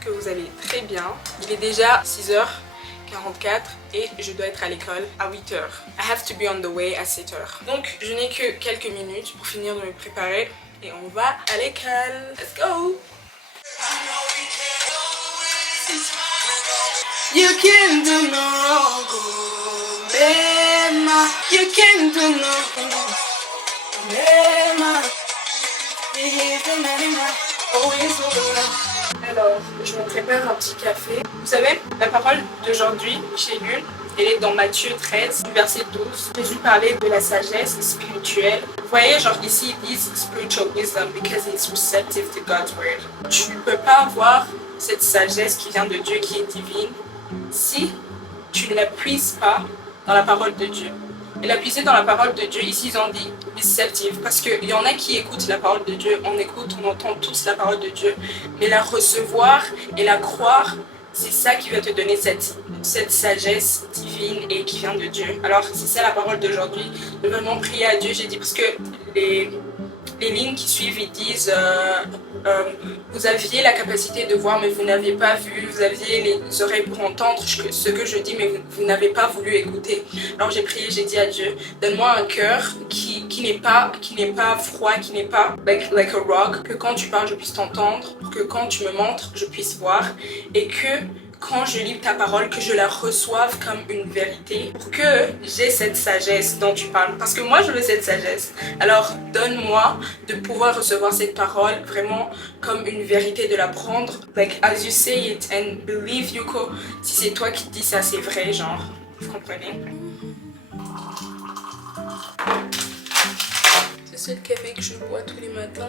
que vous allez très bien. Il est déjà 6h44 et je dois être à l'école à 8h. I have to be on the way à 7h. Donc je n'ai que quelques minutes pour finir de me préparer et on va à l'école. Let's go! You can do no wrong, Mema. You can do no wrong, Mema. Alors, je me prépare un petit café. Vous savez, la parole d'aujourd'hui chez Lune, elle est dans Matthieu 13, verset 12. Jésus parlait de la sagesse spirituelle. Vous voyez, genre ici, ils disent spiritual wisdom because it's receptive to God's word. Tu ne peux pas avoir cette sagesse qui vient de Dieu, qui est divine, si tu ne la puises pas dans la parole de Dieu. Et la puiser dans la parole de Dieu, ici ils ont dit receptive, parce qu'il y en a qui écoutent la parole de Dieu, on écoute, on entend tous la parole de Dieu, mais la recevoir et la croire, c'est ça qui va te donner cette sagesse divine et qui vient de Dieu. Alors c'est ça la parole d'aujourd'hui, de vraiment prier à Dieu. J'ai dit parce que les lignes qui suivent, ils disent vous aviez la capacité de voir mais vous n'avez pas vu, vous aviez les oreilles pour entendre ce que je dis mais vous n'avez pas voulu écouter. Alors j'ai prié, j'ai dit à Dieu, donne-moi un cœur qui n'est pas froid, qui n'est pas like a rock, que quand tu parles je puisse t'entendre, pour que quand tu me montres je puisse voir, et que quand je lis ta parole, que je la reçoive comme une vérité, pour que j'ai cette sagesse dont tu parles. Parce que moi, je veux cette sagesse. Alors, donne-moi de pouvoir recevoir cette parole vraiment comme une vérité, de la prendre, like as you say it, and believe you que si c'est toi qui dis ça, c'est vrai, genre. Vous comprenez? C'est le café que je bois tous les matins.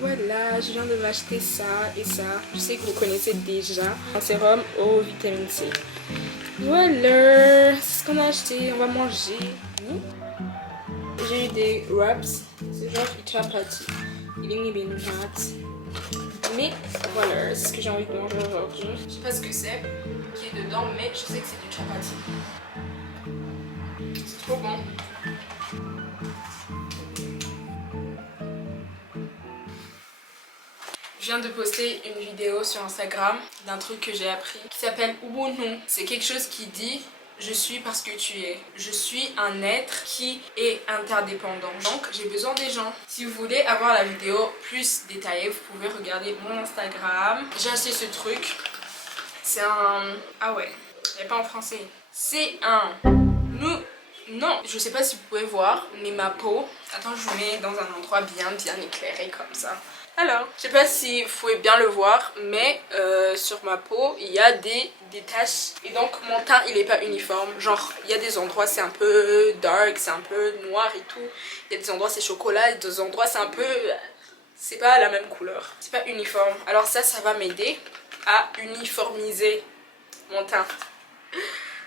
Voilà, je viens de m'acheter ça et ça. Je sais que vous connaissez déjà. Un sérum au vitamine C. Voilà, c'est ce qu'on a acheté. On va manger. J'ai eu des wraps. C'est genre chapati. Mais voilà, c'est ce que j'ai envie de manger aujourd'hui. Je sais pas ce que c'est qui est dedans, mais je sais que c'est du chapati. C'est trop bon. Je viens de poster une vidéo sur Instagram d'un truc que j'ai appris qui s'appelle Ubuntu. C'est quelque chose qui dit je suis parce que tu es. Je suis un être qui est interdépendant. Donc j'ai besoin des gens. Si vous voulez avoir la vidéo plus détaillée, vous pouvez regarder mon Instagram. J'ai acheté ce truc. C'est un... Ah ouais, il n'est pas en français. C'est un... Non, je sais pas si vous pouvez voir, mais ma peau... Attends, je vous mets dans un endroit bien éclairé comme ça. Alors, je sais pas si vous pouvez bien le voir, mais sur ma peau, il y a des taches. Et donc, mon teint, il est pas uniforme. Genre, il y a des endroits, c'est un peu dark, c'est un peu noir et tout. Il y a des endroits, c'est chocolat, et des endroits, c'est un peu... C'est pas la même couleur. C'est pas uniforme. Alors ça va m'aider à uniformiser mon teint.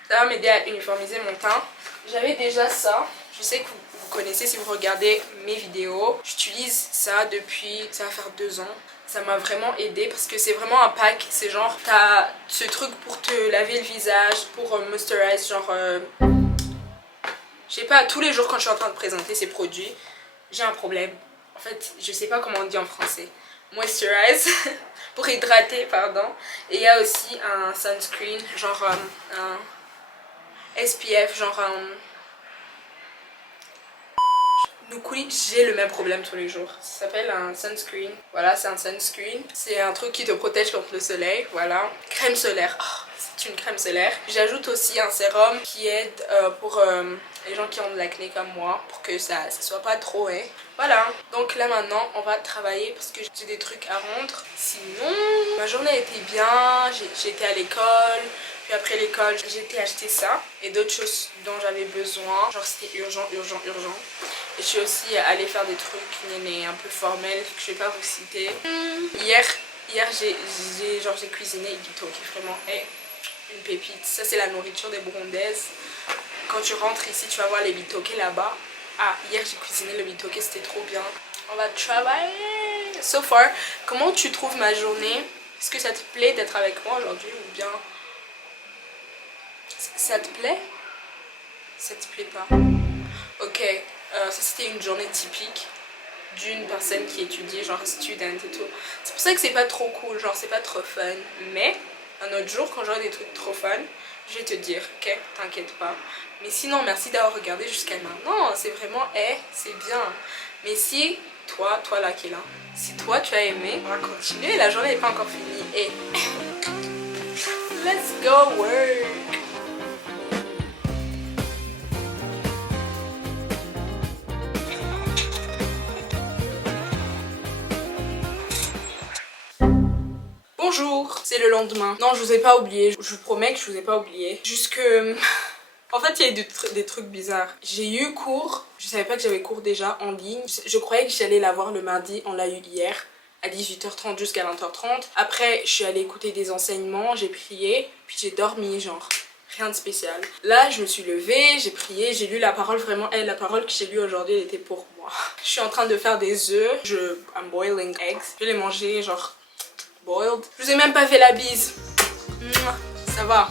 Ça va m'aider à uniformiser mon teint. J'avais déjà ça. Je sais que vous connaissez si vous regardez mes vidéos. J'utilise ça depuis, ça va faire 2 ans. Ça m'a vraiment aidé parce que c'est vraiment un pack. C'est genre, t'as ce truc pour te laver le visage, pour moisturize, genre... je sais pas, tous les jours quand je suis en train de présenter ces produits, j'ai un problème. En fait, je sais pas comment on dit en français. Moisturize, pour hydrater, pardon. Et il y a aussi un sunscreen, genre un SPF, genre un... Donc oui, j'ai le même problème tous les jours. Ça s'appelle un sunscreen. Voilà, c'est un sunscreen. C'est un truc qui te protège contre le soleil. Voilà. Crème solaire. Oh, c'est une crème solaire. J'ajoute aussi un sérum qui aide pour les gens qui ont de l'acné comme moi. Pour que ça soit pas trop, hein. Voilà. Donc là maintenant, on va travailler parce que j'ai des trucs à rendre. Sinon, ma journée était bien. J'étais à l'école. Puis après l'école, j'ai été acheter ça et d'autres choses dont j'avais besoin. Genre c'était urgent. Et je suis aussi allée faire des trucs un peu formels que je vais pas vous citer. Hier j'ai cuisiné Ibito qui vraiment est une pépite. Ça c'est la nourriture des Burundaises. Quand tu rentres ici, tu vas voir les bitoke là-bas. Ah, hier j'ai cuisiné le bitoke, c'était trop bien. On va travailler. So far, comment tu trouves ma journée? Est-ce que ça te plaît d'être avec moi aujourd'hui ou bien ça te plaît? Ça te plaît pas? Ok, ça c'était une journée typique d'une personne qui étudie, genre student et tout. C'est pour ça que c'est pas trop cool, genre c'est pas trop fun. Mais un autre jour, quand j'aurai des trucs trop fun, je vais te dire, ok, t'inquiète pas. Mais sinon, merci d'avoir regardé jusqu'à maintenant. C'est vraiment, c'est bien. Mais si toi là qui est là, si toi tu as aimé, on va continuer. La journée n'est pas encore finie. Et let's go work. Bonjour, c'est le lendemain. Non, je vous ai pas oublié. Je vous promets que je vous ai pas oublié. Juste que... En fait, il y a eu des trucs bizarres. J'ai eu cours, je savais pas que j'avais cours déjà en ligne. Je croyais que j'allais l'avoir le mardi, on l'a eu hier à 18h30 jusqu'à 20h30. Après, je suis allée écouter des enseignements, j'ai prié, puis j'ai dormi, genre rien de spécial. Là, je me suis levée, j'ai prié, j'ai lu la parole vraiment. La parole que j'ai lue aujourd'hui, elle était pour moi. Je suis en train de faire des œufs, I'm boiling eggs. Je vais les manger, genre boiled. Je vous ai même pas fait la bise. Ça va.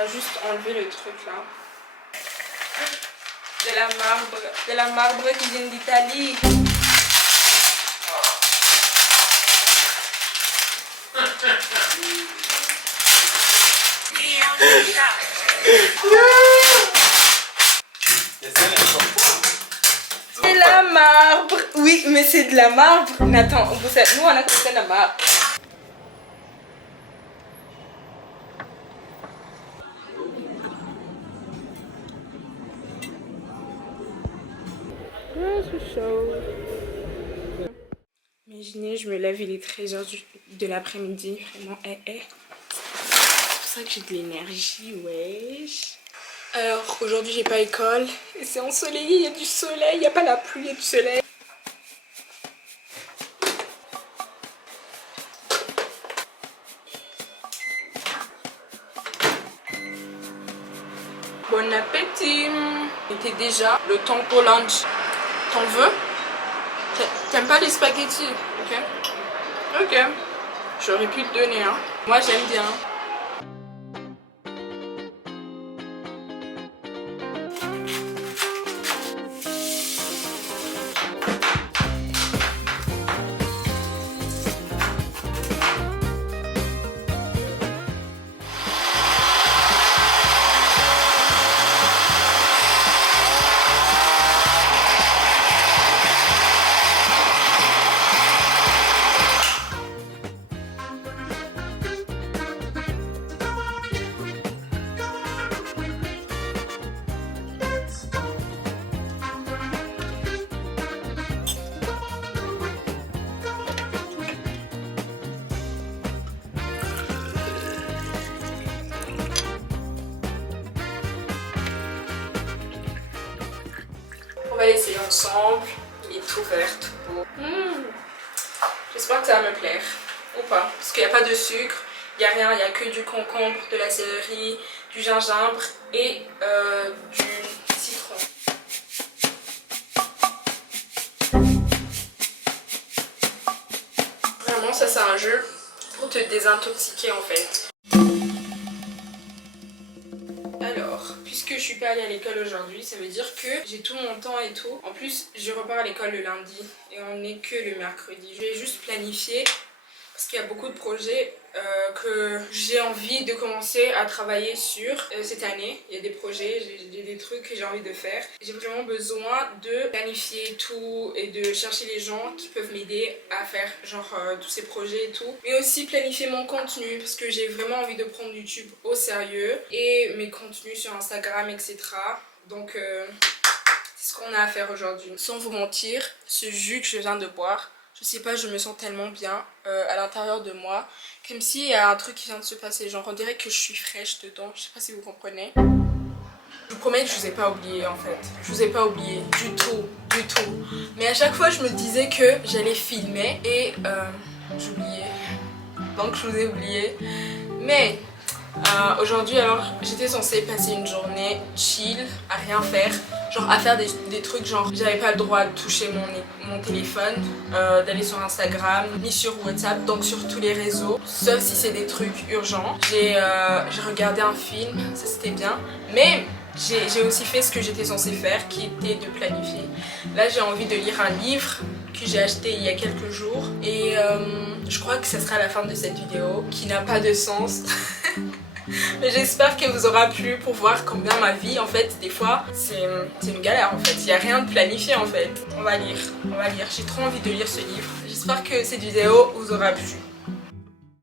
On va juste enlever le truc là. De la marbre qui vient d'Italie. C'est la marbre. Oui, mais c'est de la marbre. Mais attends, nous on a commencé la marbre. C'est chaud. Imaginez, je me lève, il est 13h de l'après-midi. Vraiment, C'est pour ça que j'ai de l'énergie, wesh. Alors, aujourd'hui, j'ai pas école. Et c'est ensoleillé, il y a du soleil. Il n'y a pas la pluie, il y a du soleil. Bon appétit. C'était déjà le temps pour lunch. T'en veux? T'aimes pas les spaghettis? Ok. Ok. J'aurais pu te donner, hein. Moi, j'aime bien. On va l'essayer ensemble. Il est tout vert, tout beau. J'espère que ça va me plaire. Ou pas. Parce qu'il n'y a pas de sucre, il n'y a rien, il n'y a que du concombre, de la céleri, du gingembre et du citron. Vraiment, ça c'est un jeu pour te désintoxiquer en fait. Alors, puisque je suis pas allée à l'école aujourd'hui, ça veut dire que j'ai tout mon temps et tout. En plus, je repars à l'école le lundi et on n'est que le mercredi. Je vais juste planifier parce qu'il y a beaucoup de projets que j'ai envie de commencer à travailler sur cette année. Il y a des projets, j'ai des trucs que j'ai envie de faire. J'ai vraiment besoin de planifier tout et de chercher les gens qui peuvent m'aider à faire genre tous ces projets et tout. Mais aussi planifier mon contenu parce que j'ai vraiment envie de prendre YouTube au sérieux et mes contenus sur Instagram, etc. Donc c'est ce qu'on a à faire aujourd'hui. Sans vous mentir, ce jus que je viens de boire, je sais pas, je me sens tellement bien à l'intérieur de moi. Comme s'il y a un truc qui vient de se passer. Genre on dirait que je suis fraîche dedans. Je sais pas si vous comprenez. Je vous promets que je vous ai pas oublié en fait. Je vous ai pas oublié du tout, du tout. Mais à chaque fois je me disais que j'allais filmer et j'oubliais. Donc je vous ai oublié. Mais Aujourd'hui alors j'étais censée passer une journée chill, à rien faire, genre à faire des trucs genre j'avais pas le droit de toucher mon téléphone, d'aller sur Instagram ni sur WhatsApp, donc sur tous les réseaux, sauf si c'est des trucs urgents. J'ai regardé un film, ça c'était bien, mais j'ai aussi fait ce que j'étais censée faire qui était de planifier. Là j'ai envie de lire un livre que j'ai acheté il y a quelques jours et je crois que ça sera la fin de cette vidéo qui n'a pas de sens. Mais j'espère qu'elle vous aura plu pour voir combien ma vie en fait des fois c'est une galère en fait, il n'y a rien de planifié en fait. On va lire, j'ai trop envie de lire ce livre. J'espère que cette vidéo vous aura plu.